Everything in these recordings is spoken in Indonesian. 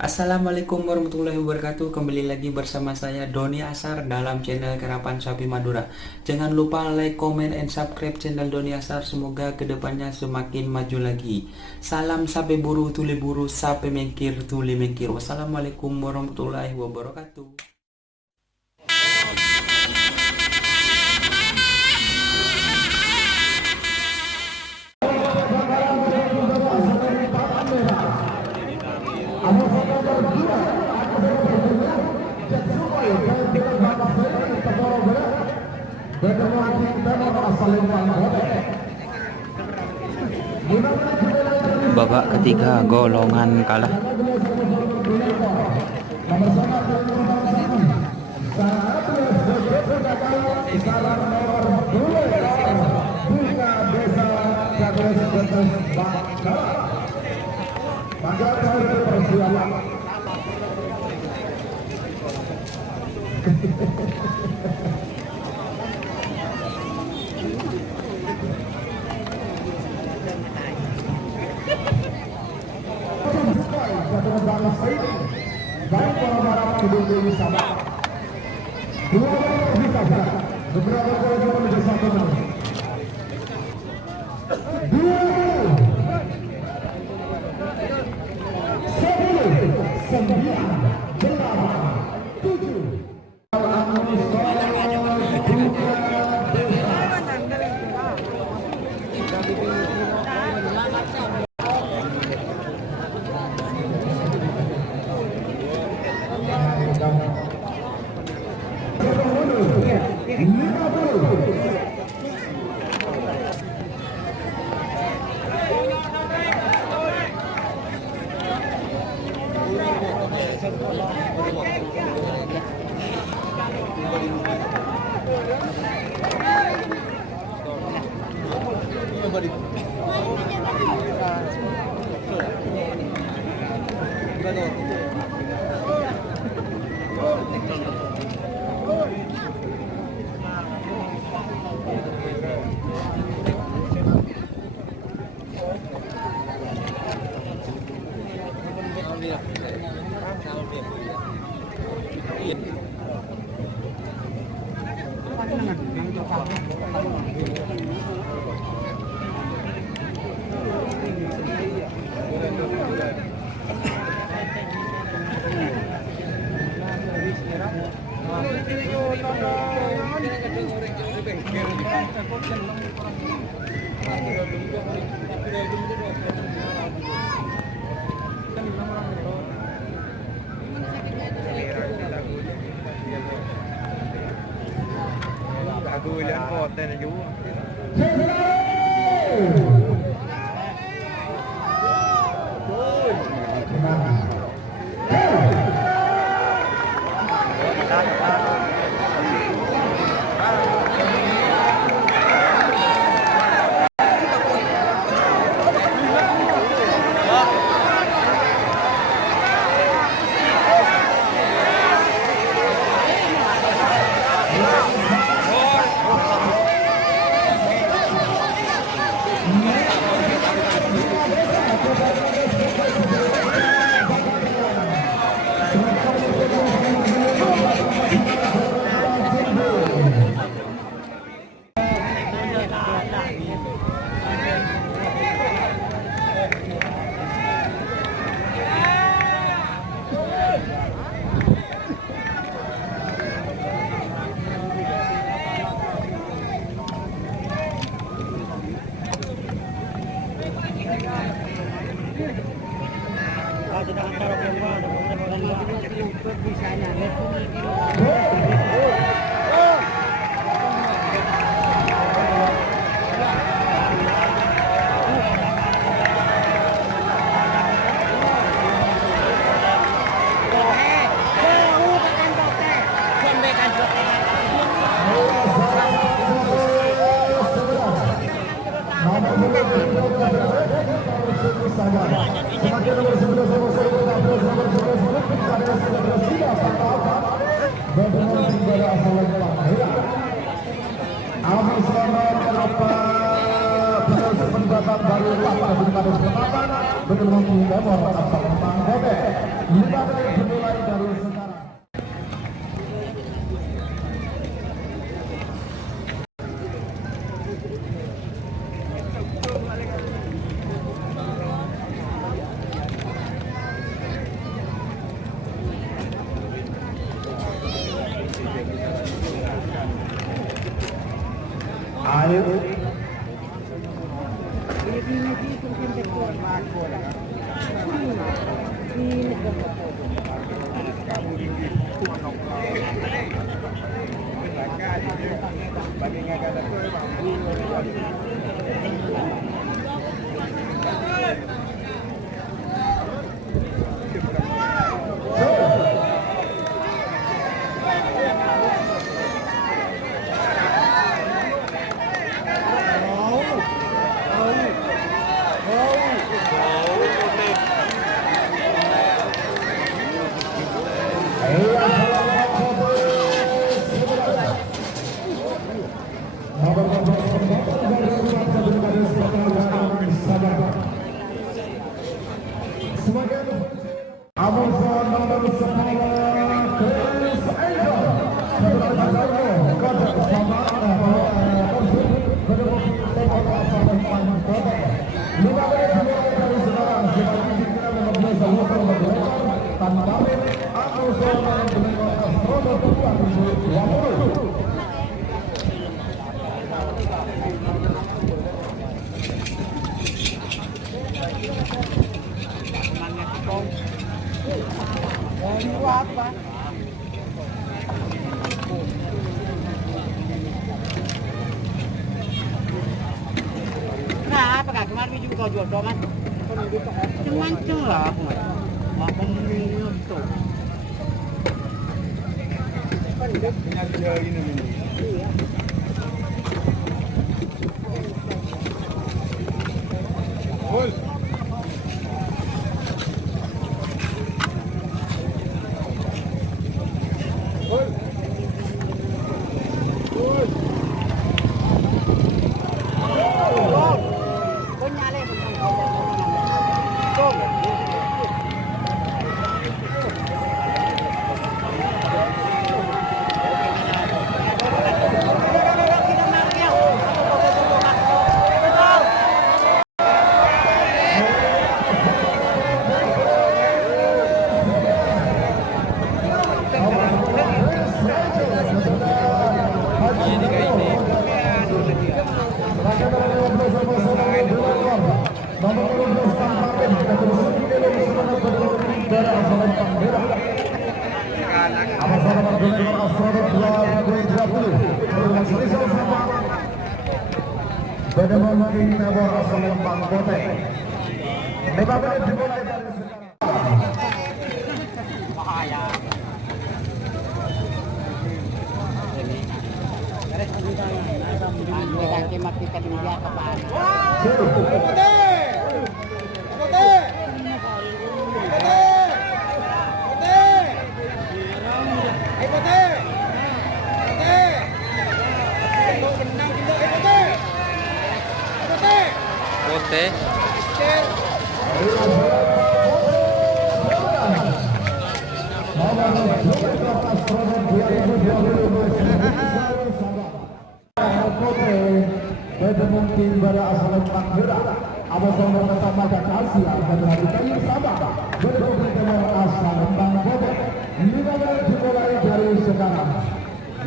Assalamualaikum warahmatullahi wabarakatuh. Kembali lagi bersama saya Doni Asar dalam channel Karapan Sapi Madura. Jangan lupa like, comment, and subscribe channel Doni Asar. Semoga kedepannya semakin maju lagi. Salam sapi buru tuli buru, sapi mengkir tuli mengkir. Wassalamualaikum warahmatullahi wabarakatuh. Babak ketiga, golongan kalah. Baru Lima menit dimulai dari sekarang. Ayo. Kenapa kak? Kemarin juga kau jual doang kan? Macam lah aku mau pemilu tuh.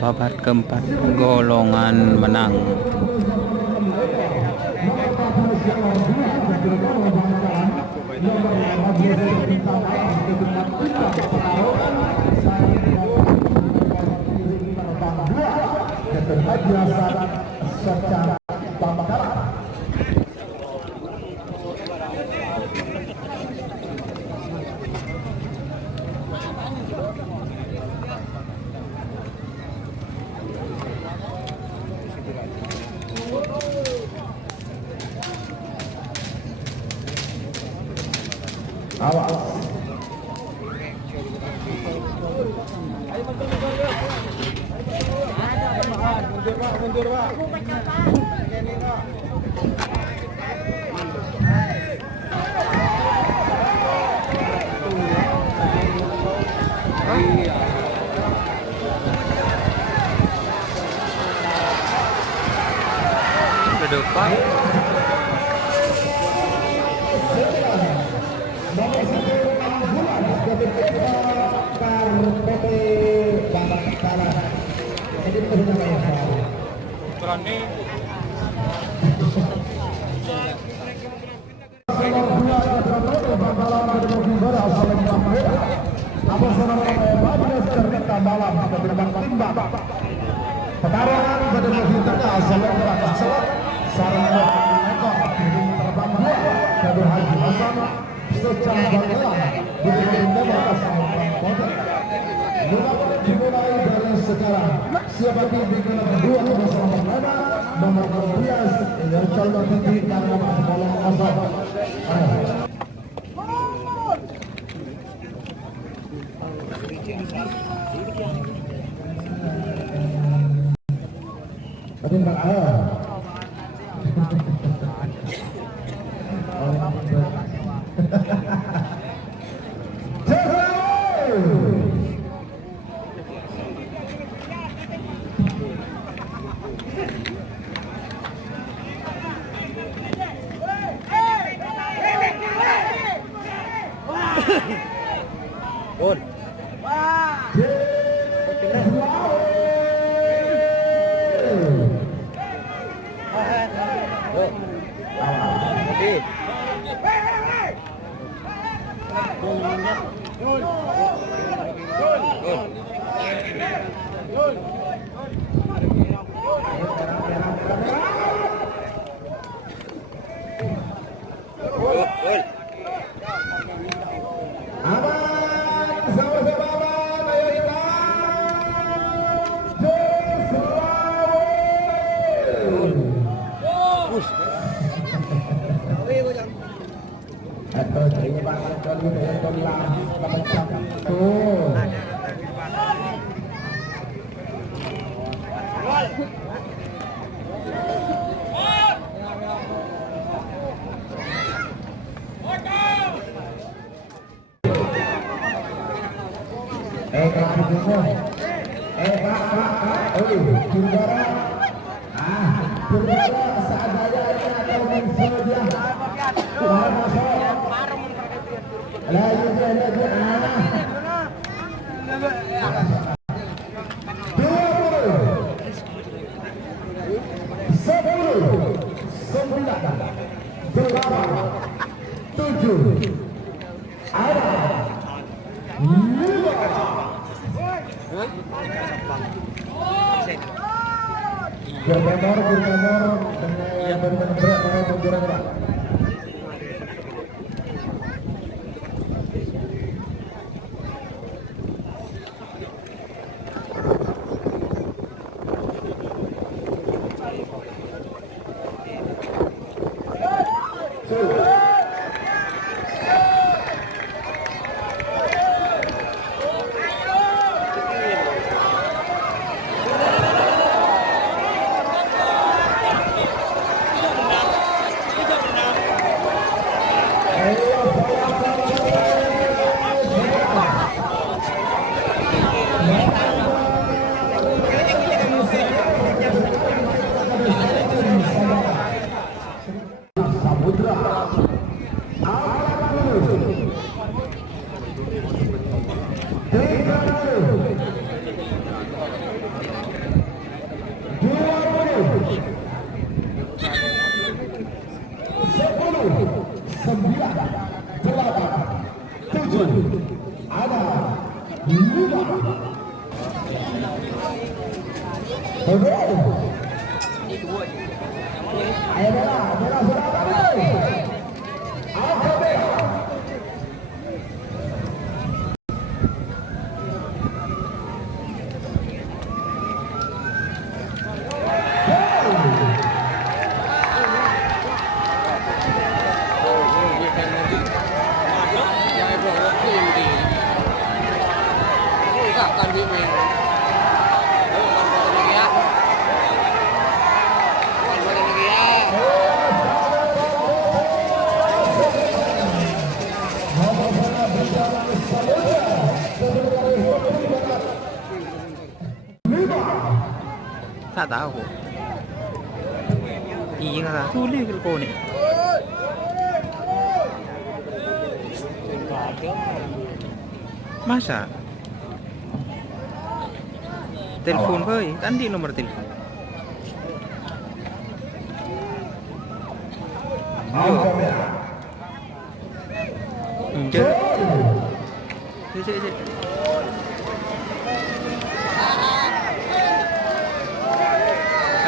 Babak keempat, golongan menang. Pekarangan pada musim tengah Asal sarang ekor terbang dua dari Haji Hasan secara bergerak dengan pasangan kota. Mulai dimulai dari sekarang. Siapa di bingkai kedua bersama mana nomor 12 yang calon titik karena bola asal. Bintang air. Atau jadinya bakal kali dengan tolang semacam tuh. Kaki dulu. Pak. Juara. Juara seadanya atau mensedia. Lagi. 7 ada 5 berbenor dengan berat Tak tahu. Iya nggak tulis kalau nih. Masa? Telepon boy, tadi nomor telepon. Yo. Enggak. Cek.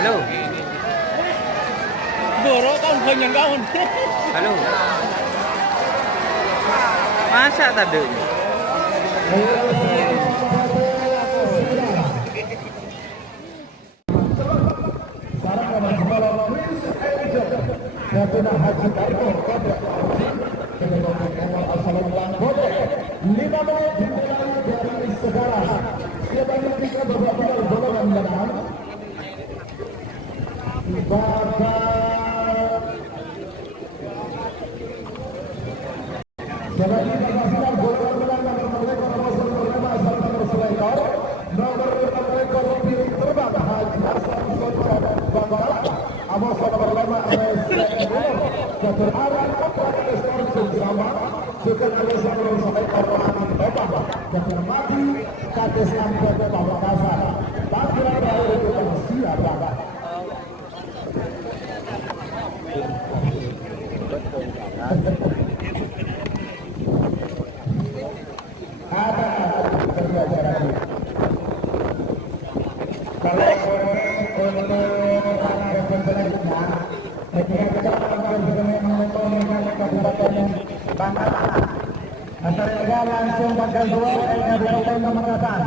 Halo. Doro kan banyak kawan. Halo. Masa tadi? Langsung bakal dua Kabupaten Pamekasan.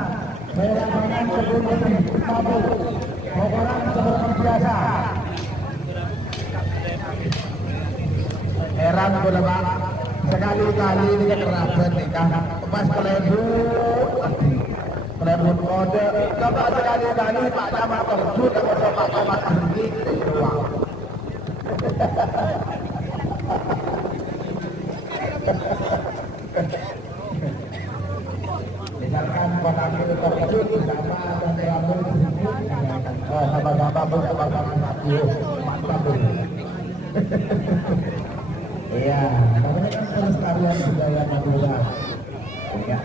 Merupakan sebut Babak. Golongan seperti biasa. Heran boleh bang. Sekali-kali ini kan Karapan nih kan. Pas pelebut kode. Coba sekali-kali Pak Camat terjun atau Pak Camat sendiri doang. Misalkan pada itu terkejut sama dan terlalu sama-sama pasangan satu mantap itu. Iya, namanya kan pelestarian budaya Madura. Ya.